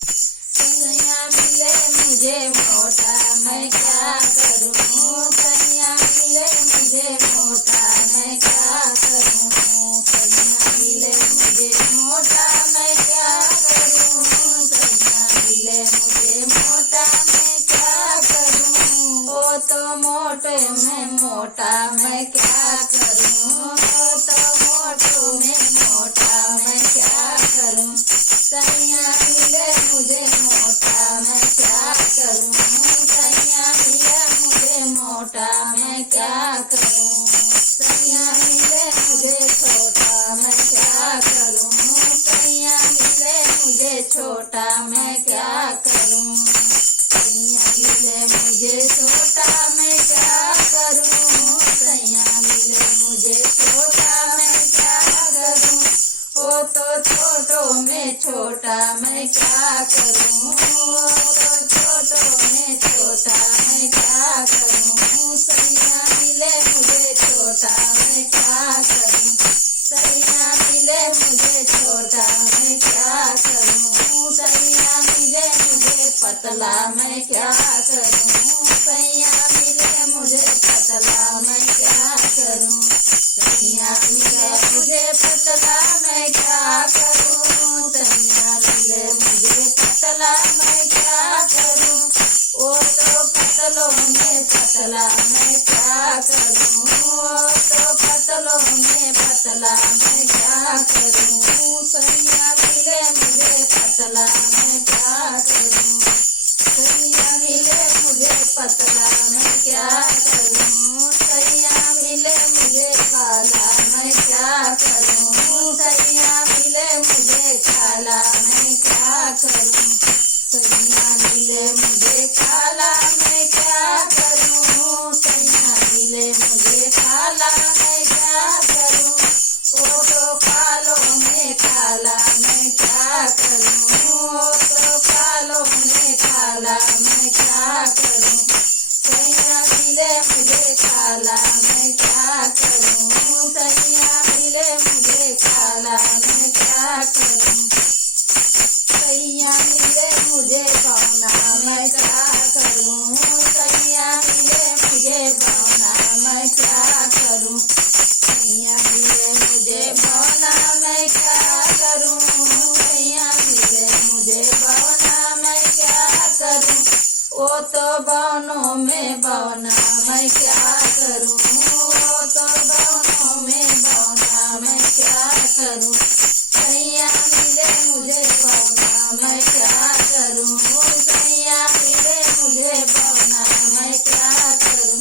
सैया मिले मुझे मोटा मैं क्या करूं, सैया मिले मुझे मोटा मैं क्या करूं, सैया मिले मुझे मोटा मैं क्या करूं, सैया मिले मुझे मोटा मैं क्या करूं, ओ तो मोटे में मोटा मैं क्या करूं, ओ तो मोटो में मोटा मैं क्या करूं, सैया मिले मुझे मोटा मैं क्या करूं, सैया मिले मुझे मोटा मैं क्या करूं, सैया मिले मुझे छोटा मैं क्या करूं, सैया मिले मुझे छोटा मैं क्या करूं, सैया मिले मुझे छोटा मैं क्या करूं, सैया मिले मुझे छोटा मैं क्या करूं, ओ तो छोटो में छोटा मैं क्या करूं, ओ तो छोटो में छोटा मैं क्या करूं, सैया मिले मुझे छोटा मैं क्या करूं, सैया मिले मुझे छोटा मैं क्या करूं, सैया मिले मुझे पतला मैं क्या करूं, सैया मिले मुझे पतला मैं क्या करूं, सैया मिले मुझे पतला मैं क्या करूं, सैया मिले मुझे पतला मैं क्या करूं, ओ तो पतलों में पतला मैं क्या करूं, ओ तो पतलों में पतला मैं क्या करूं, सैया मिले मुझे पतला मैं क्या करूं, सैया मिले मुझे पतला मैं क्या करूं, सैया मिले मुझे काला मैं क्या करूं, सैया मिले मुझे काला मैं क्या करूं, सैया मिले मुझे काला मैं क्या करूं, सैया मिले मुझे काला मैं क्या करूं, ओ तो कालों में काला मैं क्या करूं, ओ तो कालों में काला मैं क्या करूं, सैया मिले मुझे काला मैं क्या करूं, सैया मिले मुझे काला मैं क्या करूं, सैया मिले मुझे बौना मैं क्या करूं, सैया मिले मुझे बौना मैं क्या करूं, सैया मिले मुझे बौना मैं क्या करूं, सैया मिले मुझे बौना मैं क्या करूं, ओ तो बौनों में बौना मैं क्या करूं, ओ तो बौनों में बौना मैं क्या करूं, सैया मिले मुझे बौना मैं क्या करूं, सैया मिले मुझे बौना मैं क्या करूं,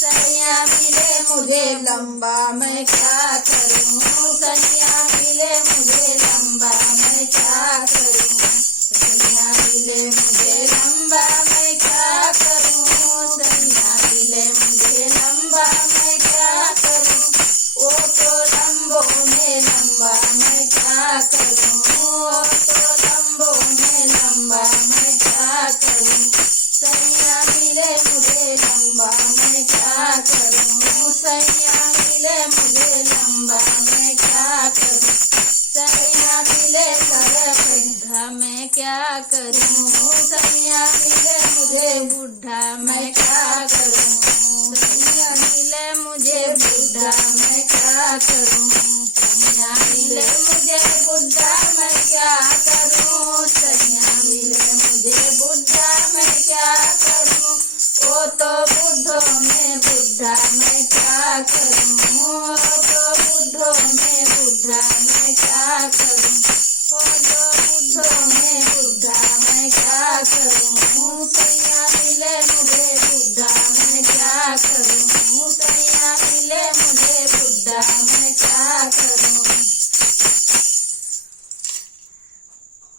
सैया मिले मुझे लंबा मैं क्या करूं, सैया मिले मुझे लंबा मैं क्या करूं, सैया मिले मुझे लंबा मैं क्या करूं, सैया मिले मुझे लंबा मैं क्या करूं, ओ तो लंबों में लंबा मैं क्या करूं, ओ तो लंबों में लंबा मैं क्या करूं, सैया मिले मुझे लंबा मैं क्या करूं, सैया मिले मुझे लंबा मैं क्या करूं, सैया मिले बूढ़ा मैं क्या करूं, सैया मिले मुझे बूढ़ा मैं